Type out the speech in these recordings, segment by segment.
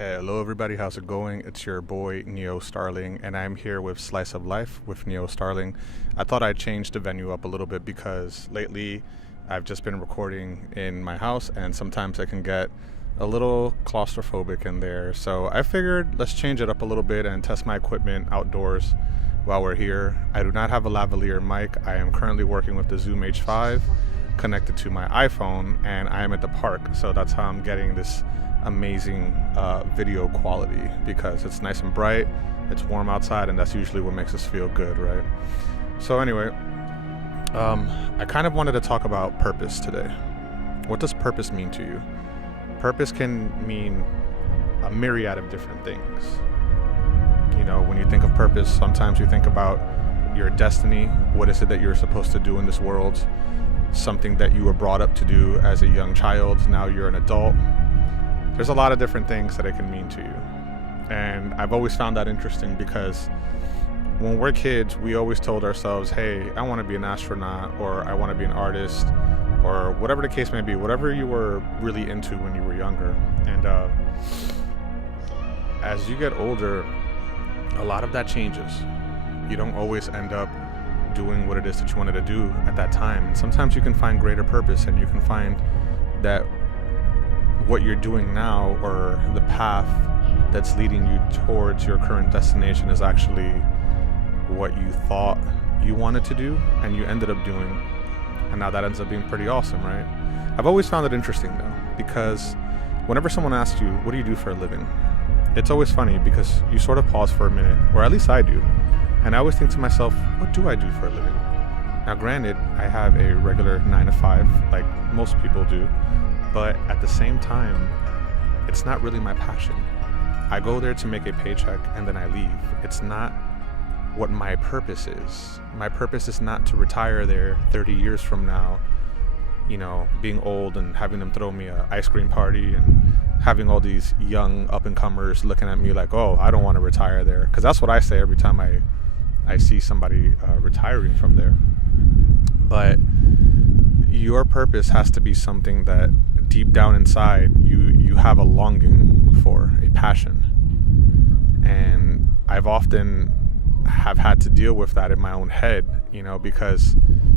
Hello everybody, how's it going? It's your boy Neostarling, and I'm here with Slice of Life with Neostarling. I thought I'd change the venue up a little bit because lately I've just been recording in my house and sometimes I can get a little claustrophobic in there. So I figured let's change it up a little bit and test my equipment outdoors while we're here. I do not have a lavalier mic. I am currently working with the Zoom H5 connected to my iPhone, and I am at the park, so that's how I'm getting this amazing video quality, because it's nice and bright, it's warm outside, and that's usually what makes us feel good, right? So anyway, I kind of wanted to talk about purpose today. What does purpose mean to you? Purpose can mean a myriad of different things. You know, when you think of purpose, sometimes you think about your destiny. What is it that you're supposed to do in this world? Something that you were brought up to do as a young child. Now you're an adult. There's a lot of different things that it can mean to you. And I've always found that interesting because when we're kids, we always told ourselves, hey, I want to be an astronaut, or I want to be an artist, or whatever the case may be, whatever you were really into when you were younger. And as you get older, a lot of that changes. You don't always end up doing what it is that you wanted to do at that time. And sometimes you can find greater purpose, and you can find that what you're doing now, or the path that's leading you towards your current destination, is actually what you thought you wanted to do and you ended up doing. And now that ends up being pretty awesome, right? I've always found it interesting though, because whenever someone asks you, what do you do for a living? It's always funny because you sort of pause for a minute, or at least I do. And I always think to myself, what do I do for a living? Now granted, I have a regular 9 to 5, like most people do, but at the same time, it's not really my passion. I go there to make a paycheck and then I leave. It's not what my purpose is. My purpose is not to retire there 30 years from now, you know, being old and having them throw me an ice cream party and having all these young up-and-comers looking at me like, oh, I don't want to retire there. Because that's what I say every time I see somebody retiring from there. But your purpose has to be something that deep down inside you have a longing for, a passion. And I've often have had to deal with that in my own head, you know, because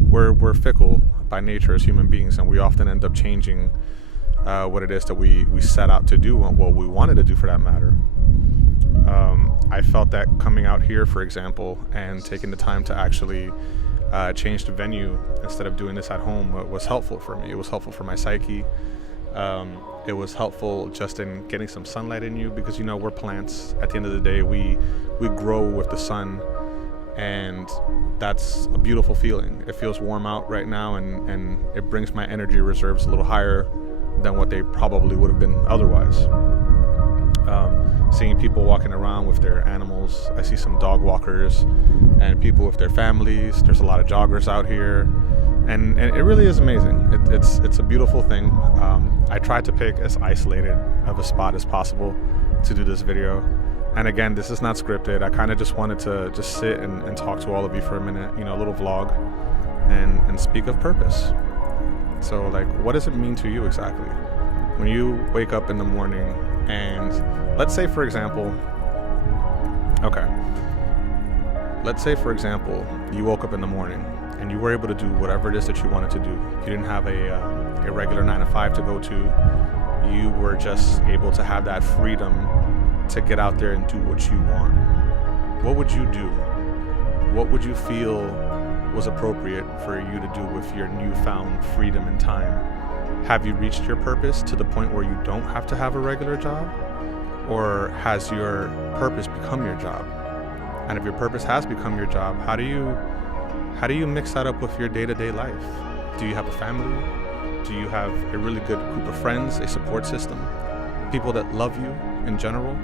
we're fickle by nature as human beings, and we often end up changing what it is that we set out to do, and what we wanted to do for that matter. I felt that coming out here, for example, and taking the time to actually change the venue instead of doing this at home was helpful for me. It was helpful for my psyche. It was helpful just in getting some sunlight in you, because, you know, we're plants. At the end of the day, we grow with the sun, and that's a beautiful feeling. It feels warm out right now, and it brings my energy reserves a little higher than what they probably would have been otherwise. Seeing people walking around with their animals. I see some dog walkers and people with their families. There's a lot of joggers out here, and it really is amazing. It's a beautiful thing. I tried to pick as isolated of a spot as possible to do this video. And again, this is not scripted. I kind of just wanted to just sit and talk to all of you for a minute, you know, a little vlog, and speak of purpose. So, like, what does it mean to you exactly? When you wake up in the morning, and let's say, for example, you woke up in the morning and you were able to do whatever it is that you wanted to do. You didn't have a regular 9 to 5 to go to. You were just able to have that freedom to get out there and do what you want. What would you do? What would you feel was appropriate for you to do with your newfound freedom and time? Have you reached your purpose to the point where you don't have to have a regular job? Or has your purpose become your job? And if your purpose has become your job, how do you mix that up with your day-to-day life? Do you have a family? Do you have a really good group of friends, a support system, people that love you in general?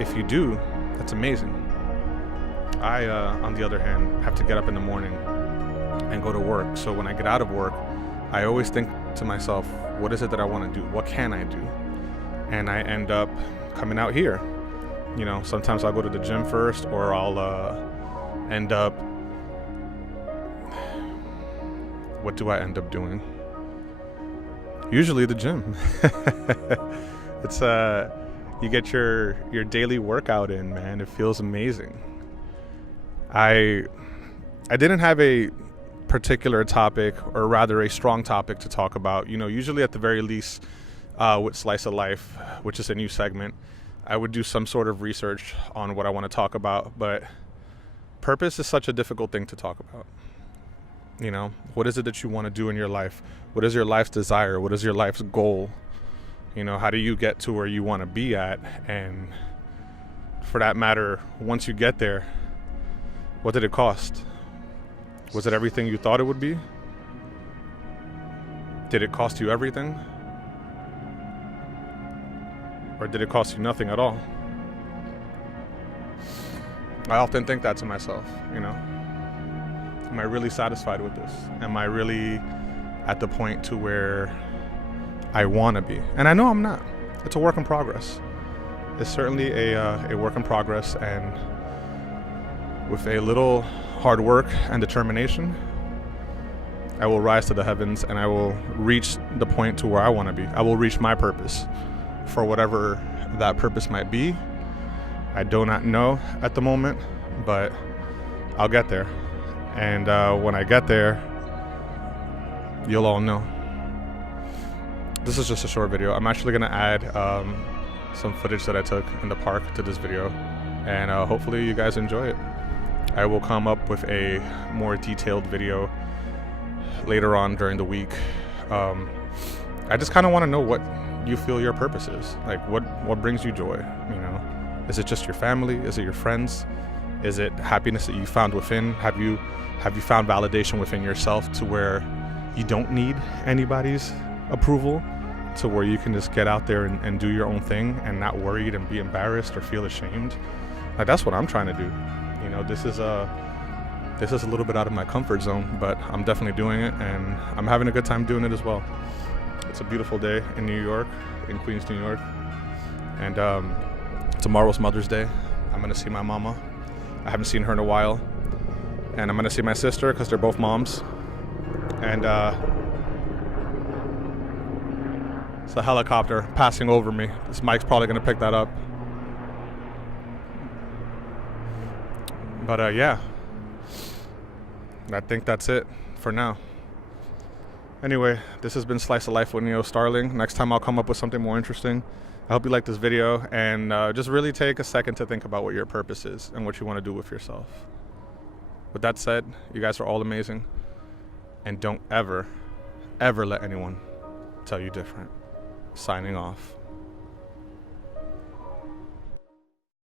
If you do, that's amazing. I, on the other hand, have to get up in the morning and go to work. So when I get out of work, I always think to myself, what is it that I want to do? What can I do? And I end up coming out here. You know, sometimes I'll go to the gym first, or I'll end up... What do I end up doing? Usually the gym. It's You get your daily workout in, man. It feels amazing. I didn't have a particular topic, or rather a strong topic to talk about. Usually at the very least, with Slice of Life, which is a new segment, I would do some sort of research on what I want to talk about. But purpose is such a difficult thing to talk about. What is it that you want to do in your life? What is your life's desire? What is your life's goal? How do you get to where you want to be at? And for that matter, once you get there, what did it cost? Was it everything you thought it would be? Did it cost you everything? Or did it cost you nothing at all? I often think that to myself, Am I really satisfied with this? Am I really at the point to where I want to be? And I know I'm not. It's a work in progress. It's certainly a work in progress, and with a little hard work and determination, I will rise to the heavens and I will reach the point to where I want to be. I will reach my purpose, for whatever that purpose might be. I do not know at the moment, but I'll get there. And when I get there, you'll all know. This is just a short video. I'm actually going to add some footage that I took in the park to this video, and hopefully you guys enjoy it. I will come up with a more detailed video later on during the week. I just kind of want to know what you feel your purpose is. Like, what brings you joy? Is it just your family? Is it your friends? Is it happiness that you found within? Have you found validation within yourself to where you don't need anybody's approval, to where you can just get out there and do your own thing and not worried and be embarrassed or feel ashamed? Like, that's what I'm trying to do. This is a little bit out of my comfort zone, but I'm definitely doing it, and I'm having a good time doing it as well. It's a beautiful day in New York, in Queens, New York, and tomorrow's Mother's Day. I'm gonna see my mama. I haven't seen her in a while, and I'm gonna see my sister because they're both moms. And it's a helicopter passing over me. This mic's probably gonna pick that up. But yeah, I think that's it for now. Anyway, this has been Slice of Life with Neostarling. Next time I'll come up with something more interesting. I hope you like this video, and just really take a second to think about what your purpose is and what you want to do with yourself. With that said, you guys are all amazing, and don't ever let anyone tell you different. Signing off.